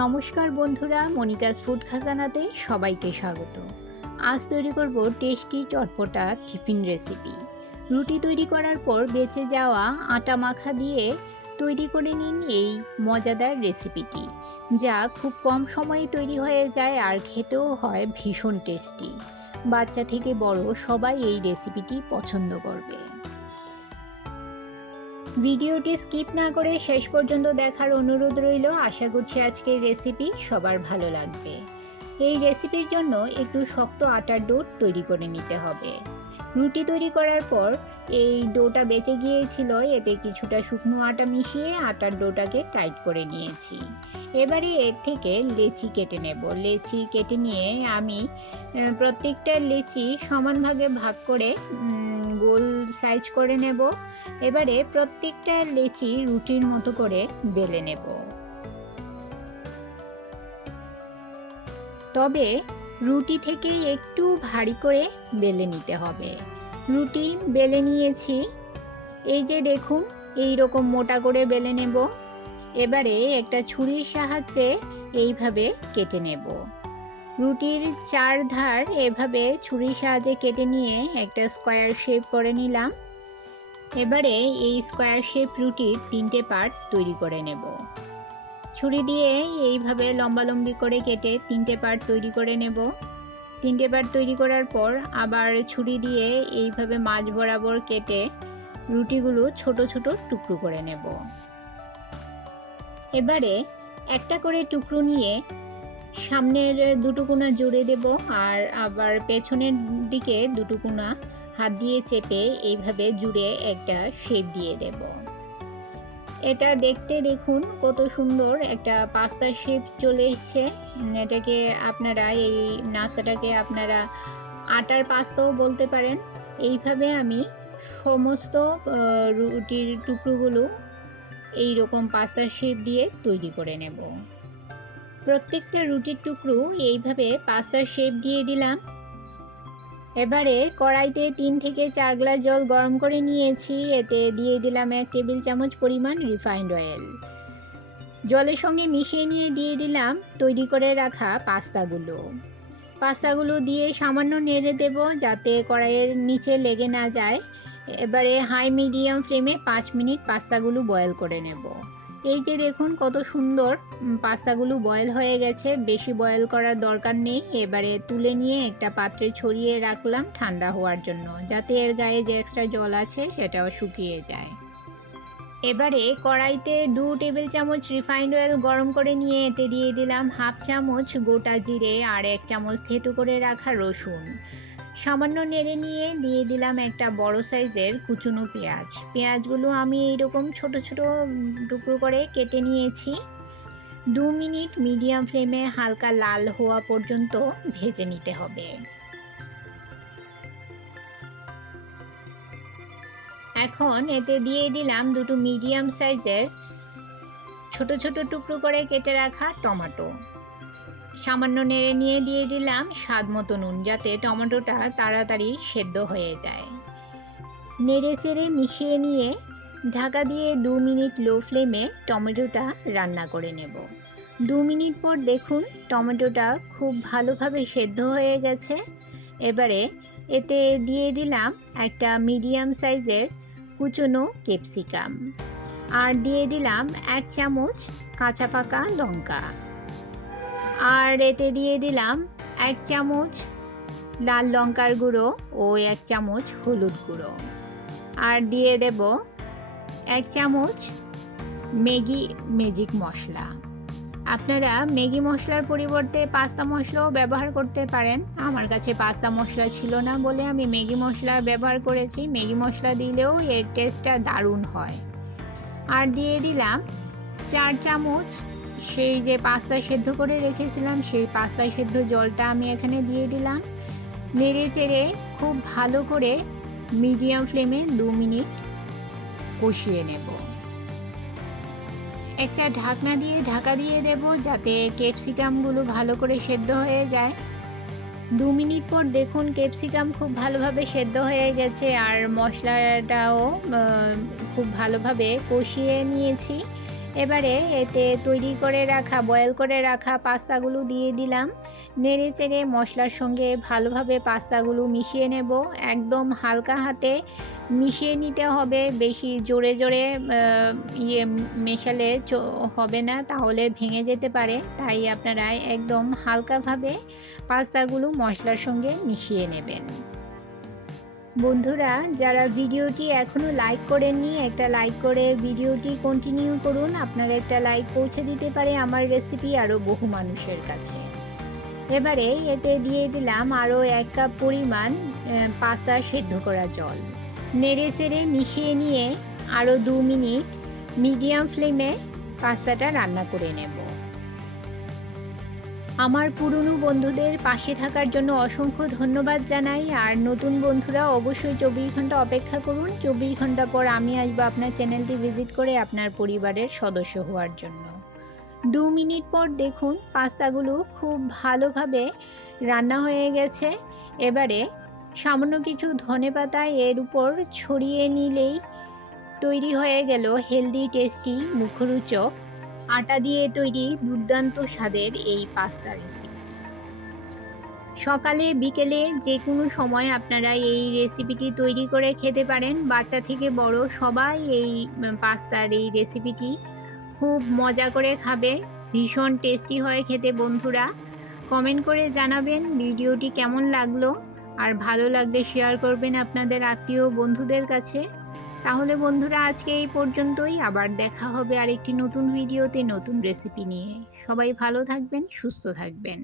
নমস্কার বন্ধুরা, Monica's food খাজানাতে সবাইকে স্বাগত। আজ তৈরি করব টেস্টি চটপটা টিফিন রেসিপি। রুটি তৈরি করার পর বেঁচে যাওয়া আটা মাখা দিয়ে তৈরি করে নিন এই মজাদার রেসিপিটি, যা খুব কম সময়ে তৈরি হয়ে যায় আর খেতেও হয় ভীষণ টেস্টি। বাচ্চা থেকে বড় সবাই এই রেসিপিটি পছন্দ করবে। ভিডিওটি স্কিপ না করে শেষ পর্যন্ত দেখার অনুরোধ রইল। আশা করছি আজকের রেসিপি সবার ভালো লাগবে। এই রেসিপির জন্য একটু শক্ত আটার ডো তৈরি করে নিতে হবে। রুটি তৈরি করার পর এই ডোটা বেঁচে গিয়েছিল, এতে কিছুটা শুকনো আটা মিশিয়ে আটার ডোটাকে টাইট করে নিয়েছি। এবারে এর থেকে লেচি কেটে নেব। লেচি কেটে নিয়ে আমি প্রত্যেকটা লেচি সমান ভাগে ভাগ করে গোল সাইজ করে নেব। এবারে প্রত্যেকটা লেচি রুটির মতো করে বেলে নেব। তবে রুটি থেকে একটু ভারী করে বেলে নিতে হবে। রুটি বেলে নিয়েছি, এই যে দেখুন এই রকম মোটা করে বেলে নেব। এবারে একটা ছুরির সাহায্যে এইভাবে কেটে নেব। রুটির চার ধার এভাবে ছুরির সাহায্যে কেটে নিয়ে একটা স্কোয়ার শেপ করে নিলাম। এবারে এই স্কোয়ার শেপ রুটির 3টে পার্ট তৈরি করে নেব। ছুরি দিয়ে এইভাবে লম্বালম্বি করে কেটে 3টে পার্ট তৈরি করে নেব। 3টে পার্ট তৈরি করার পর আবার ছুরি দিয়ে এইভাবে মাঝ বরাবর কেটে রুটিগুলো ছোট ছোট টুকরো করে নেব। এবারে একটা করে টুকরো নিয়ে সামনের দুটো কোণা জুড়ে দেব, আর আবার পেছনের দিকে দুটো কোণা হাত দিয়ে চেপে এইভাবে জুড়ে একটা শেপ দিয়ে দেব। এটা দেখতে দেখুন কত সুন্দর একটা পাস্তার শেপ চলে এসছে। এটাকে আপনারা এই নাস্তাটাকে আপনারা আটার পাস্তাও বলতে পারেন। এইভাবে আমি সমস্ত রুটির টুকরোগুলো এই রকম পাস্তার শেপ দিয়ে তৈরি করে নেব। প্রত্যেকটা রুটির টুকরো এইভাবে পাস্তার শেপ দিয়ে দিলাম। এবারে কড়াইতে 3 থেকে 4 গ্লাস জল গরম করে নিয়েছি, এতে দিয়ে দিলাম 1 টেবিল চামচ পরিমাণ রিফাইন্ড অয়েল। জলের সঙ্গে মিশিয়ে নিয়ে দিয়ে দিলাম তৈরি করে রাখা পাস্তাগুলো দিয়ে সামান্য নেড়ে দেব যাতে কড়াইয়ের নিচে লেগে না যায়। এবারে হাই মিডিয়াম ফ্লেমে 5 মিনিট পাস্তাগুলো বয়েল করে নেব। এই যে দেখুন কত সুন্দর পাস্তাগুলো বয়েল হয়ে গেছে, বেশি বয়েল করার দরকার নেই। এবারে তুলে নিয়ে একটা পাত্রে ছড়িয়ে রাখলাম ঠান্ডা হওয়ার জন্য, যাতে এর গায়ে যে এক্সট্রা জল আছে সেটাও শুকিয়ে যায়। এবারে কড়াইতে 2 টেবিল চামচ রিফাইন্ড অয়েল গরম করে নিয়ে এতে দিয়ে দিলাম হাফ চামচ গোটা জিরে আর 1 চামচ থেঁতো করে রাখা রসুন। সামান্য নেড়ে নিয়ে দিয়ে দিলাম একটা বড় সাইজের কুচনো পেঁয়াজগুলো আমি এইরকম ছোট ছোট টুকরো করে কেটে নিয়েছি। 2 মিনিট মিডিয়াম ফ্লেমে হালকা লাল হওয়া পর্যন্ত ভেজে নিতে হবে। এখন এতে দিয়ে দিলাম দুটো মিডিয়াম সাইজের ছোট ছোট টুকরো করে কেটে রাখা টমেটো। সামান্য নেড়ে নিয়ে দিয়ে দিলাম স্বাদ মতো নুন, যাতে টমেটোটা তাড়াতাড়ি সেদ্ধ হয়ে যায়। নেড়ে চেড়ে মিশিয়ে নিয়ে ঢাকা দিয়ে 2 মিনিট লো ফ্লেমে টমেটোটা রান্না করে নেব। 2 মিনিট পর দেখুন টমেটোটা খুব ভালোভাবে সেদ্ধ হয়ে গেছে। এবারে এতে দিয়ে দিলাম একটা মিডিয়াম সাইজের কুচনো ক্যাপসিকাম, আর দিয়ে দিলাম 1 চামচ কাঁচা পাকা লঙ্কা, আর এতে দিয়ে দিলাম 1 চামচ লাল লঙ্কার গুঁড়ো ও 1 চামচ হলুদ গুঁড়ো, আর দিয়ে দেব 1 চামচ ম্যাজিক মশলা। আপনারা ম্যাগি মশলার পরিবর্তে পাস্তা মশলাও ব্যবহার করতে পারেন। আমার কাছে পাস্তা মশলা ছিল না বলে আমি ম্যাগি মশলা ব্যবহার করেছি। ম্যাগি মশলা দিলেও এর টেস্টটা দারুণ হয়। আর দিয়ে দিলাম 4 চামচ সেই যে পাস্তা সেদ্ধ করে রেখেছিলাম, সেই পাস্তা সেদ্ধ জলটা আমি এখানে দিয়ে দিলাম। নেড়ে চেড়ে খুব ভালো করে মিডিয়াম ফ্লেমে 2 মিনিট কষিয়ে নেব। একটা ঢাকনা দিয়ে ঢাকা দিয়ে দেব যাতে ক্যাপসিকামগুলো ভালো করে সেদ্ধ হয়ে যায়। 2 মিনিট পর দেখুন ক্যাপসিকাম খুব ভালোভাবে সেদ্ধ হয়ে গেছে, আর মশলাটাও খুব ভালোভাবে কষিয়ে নিয়েছি। এবারে এতে তৈরি করে রাখা বয়েল করে রাখা পাস্তাগুলো দিয়ে দিলাম। নেড়ে চেড়ে মশলার সঙ্গে ভালোভাবে পাস্তাগুলো মিশিয়ে নেব। একদম হালকা হাতে মিশিয়ে নিতে হবে, বেশি জোরে জোরে মেশালে হবে না, তাহলে ভেঙে যেতে পারে। তাই আপনারা একদম হালকাভাবে পাস্তাগুলো মশলার সঙ্গে মিশিয়ে নেবেন। বন্ধুরা, যারা ভিডিওটি এখনও লাইক করেননি, একটা লাইক করে ভিডিওটি কন্টিনিউ করুন। আপনার একটা লাইক পৌঁছে দিতে পারে আমার রেসিপি আরও বহু মানুষের কাছে। এবারে এতে দিয়ে দিলাম আরও 1 কাপ পরিমাণ পাস্তা সেদ্ধ করা জল। নেড়ে চেড়ে মিশিয়ে নিয়ে আরও 2 মিনিট মিডিয়াম ফ্লেমে পাস্তাটা রান্না করে নেব। আমার পুরনো বন্ধুদের পাশে থাকার জন্য অসংখ্য ধন্যবাদ জানাই। আর নতুন বন্ধুরা অবশ্যই 24 ঘন্টা অপেক্ষা করুন। 24 ঘন্টা পর আমি আসবো আপনার চ্যানেলটি ভিজিট করে আপনার পরিবারের সদস্য হওয়ার জন্য। 2 মিনিট পর দেখুন পাস্তাগুলো খুব ভালোভাবে রান্না হয়ে গেছে। এবারে সামান্য কিছু ধনেপাতা এর উপর ছড়িয়ে নিলেই তৈরি হয়ে গেল হেলদি, টেস্টি, মুখরোচক আটা দিয়ে তৈরি দুর্দান্ত স্বাদের এই পাস্তা রেসিপি। সকালে বিকেলে যে কোনো সময় আপনারা এই রেসিপিটি তৈরি করে খেতে পারেন। বাচ্চা থেকে বড় সবাই এই পাস্তার এই রেসিপিটি খুব মজা করে খাবে। ভীষণ টেস্টি হয় খেতে। বন্ধুরা, কমেন্ট করে জানাবেন ভিডিওটি কেমন লাগলো, আর ভালো লাগলে শেয়ার করবেন আপনাদের আত্মীয় বন্ধুদের কাছে। তাহলে বন্ধুরা, আজকে এই পর্যন্তই। আবার দেখা হবে আরেকটি নতুন ভিডিওতে নতুন রেসিপি নিয়ে। সবাই ভালো থাকবেন, সুস্থ থাকবেন।